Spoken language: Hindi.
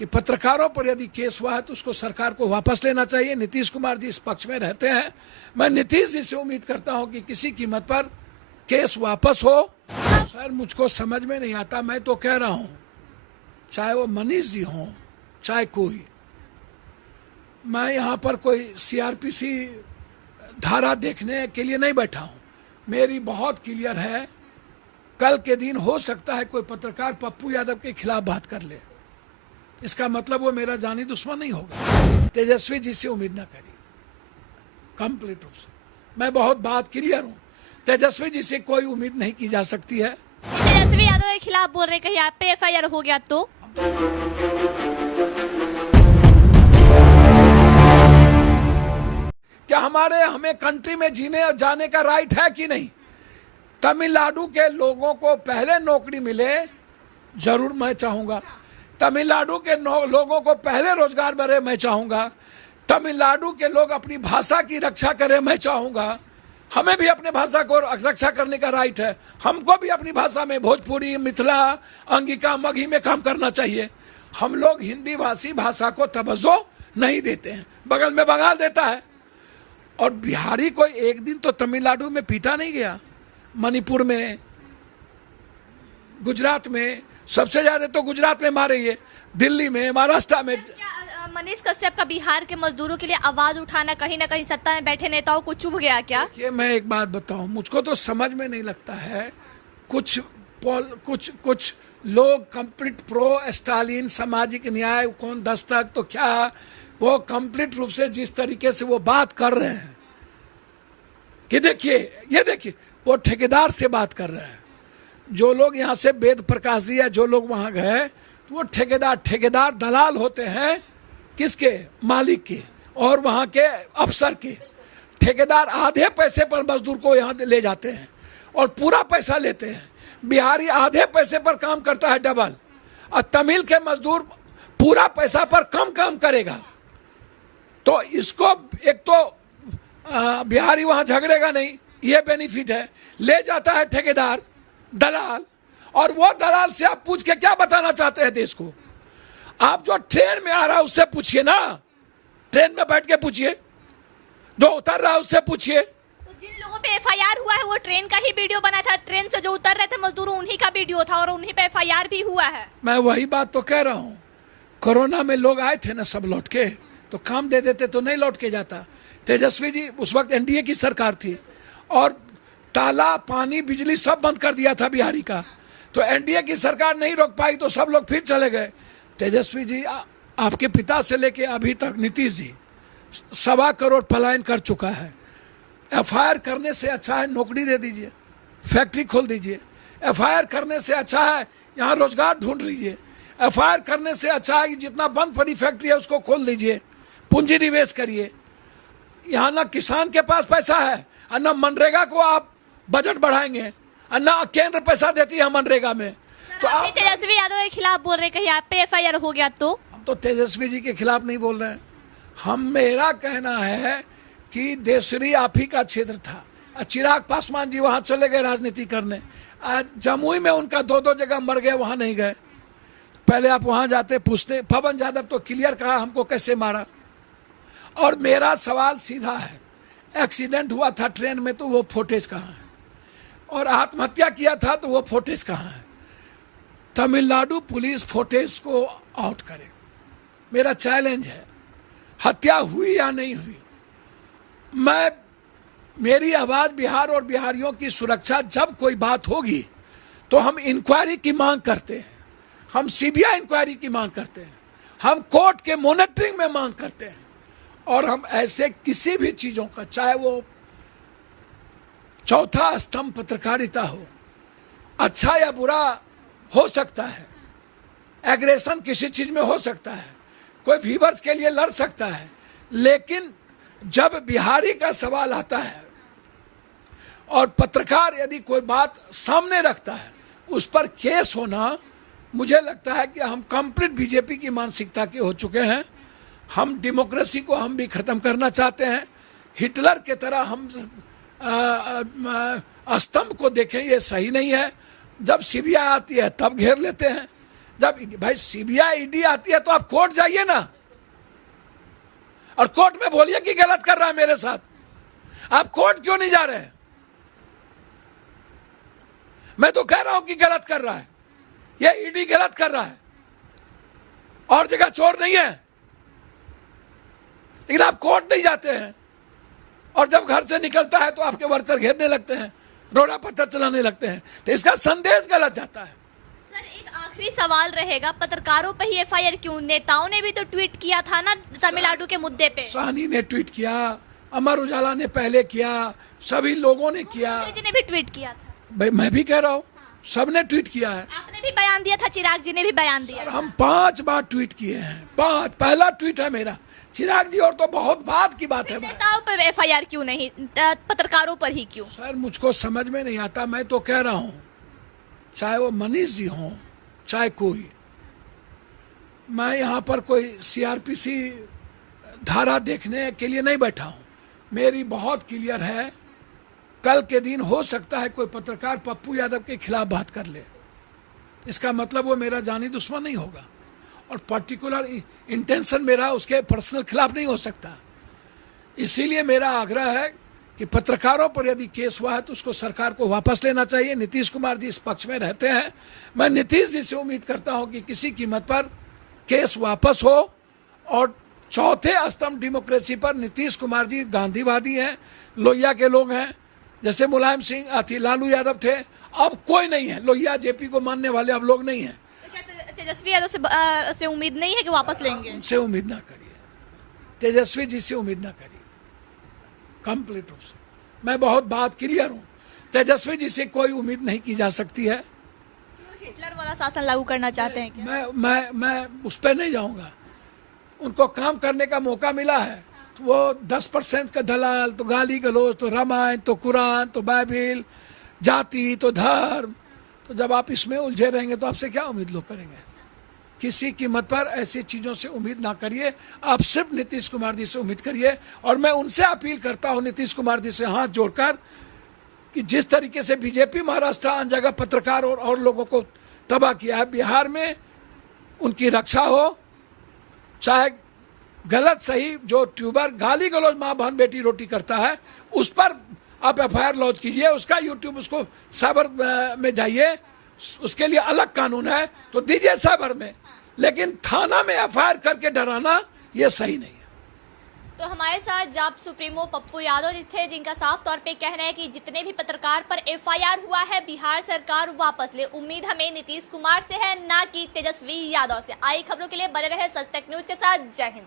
कि पत्रकारों पर यदि केस हुआ है तो उसको सरकार को वापस लेना चाहिए। नीतीश कुमार जी इस पक्ष में रहते हैं। मैं नीतीश जी से उम्मीद करता हूं कि किसी कीमत पर केस वापस हो। सर मुझको समझ में नहीं आता, मैं तो कह रहा हूं चाहे वो मनीष जी हों चाहे कोई, मैं यहाँ पर कोई सीआरपीसी धारा देखने के लिए नहीं बैठा हूँ। मेरी बहुत क्लियर है, कल के दिन हो सकता है कोई पत्रकार पप्पू यादव के खिलाफ बात कर ले, इसका मतलब वो मेरा जानी दुश्मन नहीं होगा। तेजस्वी जी से उम्मीद ना करिए, कंप्लीट रूप से मैं बहुत बात क्लियर हूँ। तेजस्वी जी से कोई उम्मीद नहीं की जा सकती है। तेजस्वी यादव के खिलाफ बोल रहे, कहीं आप पे एफआईआर हो गया तो क्या हमें कंट्री में जीने और जाने का राइट है कि नहीं? तमिलनाडु के लोगों को पहले नौकरी मिले, जरूर मैं चाहूंगा। तमिलनाडु के लोगों को पहले रोजगार मिले, मैं चाहूंगा। तमिलनाडु के लोग अपनी भाषा की रक्षा करें, मैं चाहूंगा। हमें भी अपने भाषा को रक्षा करने का राइट है। हमको भी अपनी भाषा में भोजपुरी, मिथिला, अंगिका, मगही में काम करना चाहिए। हम लोग हिंदी भाषी भाषा को तवज्जो नहीं देते हैं, बगल में बंगाल देता है। और बिहारी कोई एक दिन तो तमिलनाडु में पीटा नहीं गया, मणिपुर में, गुजरात में, सबसे ज्यादा तो गुजरात में मारे, ये दिल्ली में, महाराष्ट्र में। मनीष कश्यप का बिहार के मजदूरों के लिए आवाज उठाना कहीं ना कहीं सत्ता में बैठे नेताओं को चुभ गया क्या? ये मैं एक बात बताऊं, मुझको तो समझ में नहीं लगता है। कुछ लोग कंप्लीट प्रो स्टालिन, सामाजिक न्याय, कौन दस्तक, तो क्या वो कंप्लीट रूप से जिस तरीके से वो बात कर रहे हैं कि देखिए, ये देखिए, वो ठेकेदार से बात कर रहे हैं। जो लोग यहाँ से वेद प्रकाश जी या जो लोग वहाँ गए, तो वो ठेकेदार दलाल होते हैं किसके? मालिक के और वहाँ के अफसर के। ठेकेदार आधे पैसे पर मजदूर को यहाँ ले जाते हैं और पूरा पैसा लेते हैं। बिहारी आधे पैसे पर काम करता है, डबल। और तमिल के मजदूर पूरा पैसा पर कम काम करेगा। तो इसको एक तो बिहारी वहाँ झगड़ेगा नहीं, ये बेनिफिट है। ले जाता है ठेकेदार, दलाल, और वो दलाल से आप पूछ के क्या बताना चाहते हैं देश को? आप जो ट्रेन में आ रहा है उससे पूछिए ना, ट्रेन में बैठ के पूछिए, जो उतर रहा है उससे पूछिए। तो जिन लोगों पे एफआईआर हुआ है वो ट्रेन का ही वीडियो बना था, ट्रेन से जो उतर रहे थे मजदूर उन्हीं का वीडियो था और उन्हीं पे एफआईआर भी हुआ है। मैं वही बात तो कह रहा हूँ। कोरोना में लोग आए थे ना, सब लौट के, तो काम दे देते तो नहीं लौट के जाता। तेजस्वी जी उस वक्त एनडीए की सरकार थी और ताला, पानी, बिजली सब बंद कर दिया था बिहारी का, तो एनडीए की सरकार नहीं रोक पाई तो सब लोग फिर चले गए। तेजस्वी जी आपके पिता से लेके अभी तक नीतीश जी 1.25 करोड़ पलायन कर चुका है। एफआईआर करने से अच्छा है नौकरी दे दीजिए, फैक्ट्री खोल दीजिए। एफआईआर करने से अच्छा है यहाँ रोजगार ढूंढ लीजिए। एफआईआर करने से अच्छा है कि जितना बंद पड़ी फैक्ट्री है उसको खोल दीजिए, पूंजी निवेश करिए। यहाँ ना किसान के पास पैसा है और न मनरेगा को आप बजट बढ़ाएंगे और न केंद्र पैसा देती है मनरेगा में। तो आप तेजस्वी यादव के खिलाफ बोल रहे, कहीं आप पे एफआईआर हो गया तो? हम तो तेजस्वी जी के खिलाफ नहीं बोल रहे हैं। मेरा कहना है कि देशरी आप ही का क्षेत्र था। चिराग पासवान जी वहाँ चले गए राजनीति करने। जमुई में उनका 2-2 जगह मर गए, वहाँ नहीं गए। पहले आप वहाँ जाते, पूछते। पवन यादव तो क्लियर कहा हमको कैसे मारा। और मेरा सवाल सीधा है, एक्सीडेंट हुआ था ट्रेन में तो वो फुटेज कहाँ है? और आत्महत्या किया था तो वो फुटेज कहाँ है? तमिलनाडु पुलिस फुटेज को आउट करे। मेरा चैलेंज है, हत्या हुई या नहीं हुई, मेरी आवाज बिहार और बिहारियों की सुरक्षा, जब कोई बात होगी तो हम इंक्वायरी की मांग करते हैं, हम सीबीआई इंक्वायरी की मांग करते हैं, हम कोर्ट के मॉनिटरिंग में मांग करते हैं। और हम ऐसे किसी भी चीजों का, चाहे वो चौथा स्तंभ पत्रकारिता हो, अच्छा या बुरा हो सकता है, एग्रेशन किसी चीज में हो सकता है, कोई व्यूअर्स के लिए लड़ सकता है, लेकिन जब बिहारी का सवाल आता है और पत्रकार यदि कोई बात सामने रखता है, उस पर केस होना, मुझे लगता है कि हम कंप्लीट बीजेपी की मानसिकता के हो चुके हैं। हम डेमोक्रेसी को हम भी खत्म करना चाहते हैं। हिटलर के तरह हम स्तंभ को देखें, ये सही नहीं है। जब सीबीआई आती है तब घेर लेते हैं, जब भाई सीबीआई ईडी आती है तो आप कोर्ट जाइए ना, और कोर्ट में बोलिए कि गलत कर रहा है मेरे साथ। आप कोर्ट क्यों नहीं जा रहे हैं? मैं तो कह रहा हूं कि गलत कर रहा है, ये ईडी गलत कर रहा है, और जगह चोर नहीं है, लेकिन आप कोर्ट नहीं जाते हैं। और जब घर से निकलता है तो आपके वर्कर घेरने लगते हैं, रोड़ा पत्थर चलाने लगते हैं, तो इसका संदेश गलत जाता है। सर एक आखिरी सवाल रहेगा, पत्रकारों पर ही एफआईआर क्यों? नेताओं ने भी तो ट्वीट किया था ना तमिलनाडु के मुद्दे पे। साहनी ने ट्वीट किया, अमर उजाला ने पहले किया, सभी लोगों ने किया। मुख्यमंत्री जी ने भी ट्वीट किया था। भाई मैं भी कह रहा हूँ, सबने ट्वीट किया है। आपने भी बयान दिया था, चिराग जी ने भी बयान दिया था। हम 5 बार ट्वीट किए हैं, 5। पहला ट्वीट है मेरा, चिराग जी और तो बहुत बाद की बात है। नेताओं पर एफआईआर क्यों नहीं, पत्रकारों पर ही क्यों? सर मुझको समझ में नहीं आता। मैं तो कह रहा हूँ, चाहे वो मनीष जी हों चाहे कोई, मैं यहाँ पर कोई सीआरपीसी धारा देखने के लिए नहीं बैठा हूँ। मेरी बहुत क्लियर है, कल के दिन हो सकता है कोई पत्रकार पप्पू यादव के खिलाफ बात कर ले, इसका मतलब वो मेरा जानी दुश्मन नहीं होगा, और पर्टिकुलर इंटेंशन मेरा उसके पर्सनल खिलाफ नहीं हो सकता। इसीलिए मेरा आग्रह है कि पत्रकारों पर यदि केस हुआ है तो उसको सरकार को वापस लेना चाहिए। नीतीश कुमार जी इस पक्ष में रहते हैं, मैं नीतीश जी से उम्मीद करता हूं कि किसी कीमत पर केस वापस हो, और चौथे स्तंभ डेमोक्रेसी पर नीतीश कुमार जी गांधीवादी हैं, लोहिया के लोग हैं। जैसे मुलायम सिंह लालू यादव थे, अब कोई नहीं है, लोहिया जेपी को मानने वाले अब लोग नहीं हैं। तो क्या तेजस्वी यादव से उम्मीद नहीं है कि वापस लेंगे? उनसे उम्मीद ना करिए, तेजस्वी जी से उम्मीद ना करिए, कंप्लीट रूप से। मैं बहुत बात क्लियर हूँ, तेजस्वी जी से कोई उम्मीद नहीं की जा सकती है। हिटलर वाला शासन लागू करना चाहते हैं क्या? मैं उस पर नहीं जाऊंगा। उनको काम करने का मौका मिला है, तो वो 10% का दलाल, तो गाली गलौज, तो रामायण, तो कुरान, तो बाइबिल, जाति, तो धर्म, तो जब आप इसमें उलझे रहेंगे तो आपसे क्या उम्मीद लोग करेंगे? किसी कीमत पर ऐसी चीज़ों से उम्मीद ना करिए, आप सिर्फ नीतीश कुमार जी से उम्मीद करिए। और मैं उनसे अपील करता हूं, नीतीश कुमार जी से हाथ जोड़कर, कि जिस तरीके से बीजेपी महाराष्ट्र अन्य जगह पत्रकार और लोगों को तबाह किया है, बिहार में उनकी रक्षा हो। चाहे गलत सही, जो ट्यूबर गाली गलौज माँ बहन बेटी रोटी करता है, उस पर आप एफआईआर लॉन्च कीजिए, उसका यूट्यूब, उसको साइबर में जाइए, उसके लिए अलग कानून है, तो दीजिए साइबर में, लेकिन थाना में एफआईआर करके डराना ये सही नहीं है। तो हमारे साथ जाप सुप्रीमो पप्पू यादव जी थे, जिनका साफ तौर पे कहना है कि जितने भी पत्रकार पर एफआईआर हुआ है, बिहार सरकार वापस ले। उम्मीद हमें नीतीश कुमार से है, ना कि तेजस्वी यादव से। आई खबरों के लिए बने रहे सच तक न्यूज के साथ। जय हिंद।